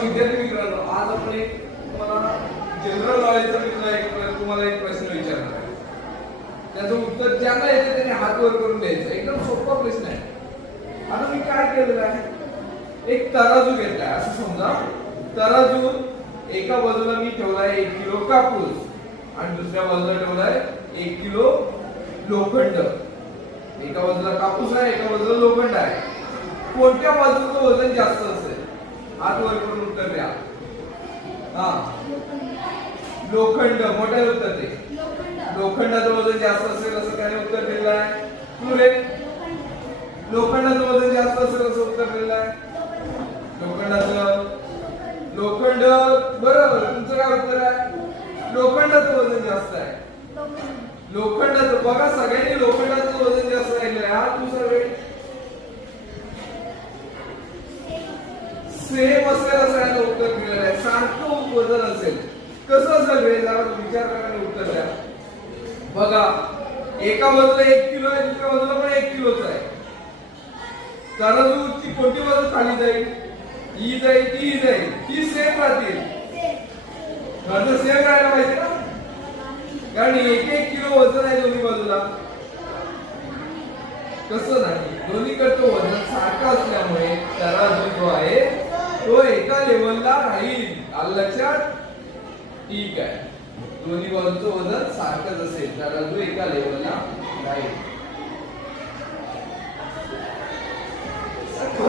विद्यार्थी मित्रांनो आज आपण एक तुम्हाला जनरल नॉलेजचा मित्र एक तुम्हाला एक प्रश्न विचारणार आहे. त्याचं उत्तर ज्यांना येते त्याने हात वर करून द्यायचं. एकदम सोपा प्रश्न आहे. आता मी काय केलेलं आहे एक तराजू घेतलाय असं समजा तराजू एका बाजूला मी ठेवलाय एक किलो कापूस आणि दुसऱ्या बाजूला ठेवलाय एक किलो लोखंड. एका बाजूला कापूस आहे एका बाजूला लोखंड आहे. कोणत्या बाजूचं वजन जास्त असेल? हात वर करून उत्तर द्या. हा. लोखंड मोठ्या उत्तर ते लोखंडाचं वजन जास्त असेल असं त्याने उत्तर दिलेलं आहे. तू रे? लोखंडाचं वजन जास्त असेल असं उत्तर दिलेलं आहे. लोखंडाचं. लोखंड बरोबर तुमचं काय उत्तर आहे? लोखंडाचं वजन जास्त आहे. लोखंडाचं बघा सगळ्यांनी लोखंडाचं वजन जास्त राहिलं आहे हा तू सगळे सेम असेल असं याला उत्तर मिळालं आहे. सारखं वजन असेल. कसं असेल वेळ जरा विचार करायला उत्तर द्या. बघा एका बाजूला एक किलो आहे दुसऱ्या बाजूला पण एक किलोच आहे. तराजूची कोणती बाजू खाली जाईल? ही जाईल ती जाईल. ती सेम राहतील. खरं सेम राहायला पाहिजे ना? कारण एक एक किलो वजन आहे दोन्ही बाजूला. कसं नाही. दोन्हीकडचं वजन सारखं असल्यामुळे तराजू जो आहे तो एका लेवलला राहील आलं लक्षात? ठीक आहे. दोन्ही बाजूचं वजन सारखंच असेल तराजू एका लेवलला राहील.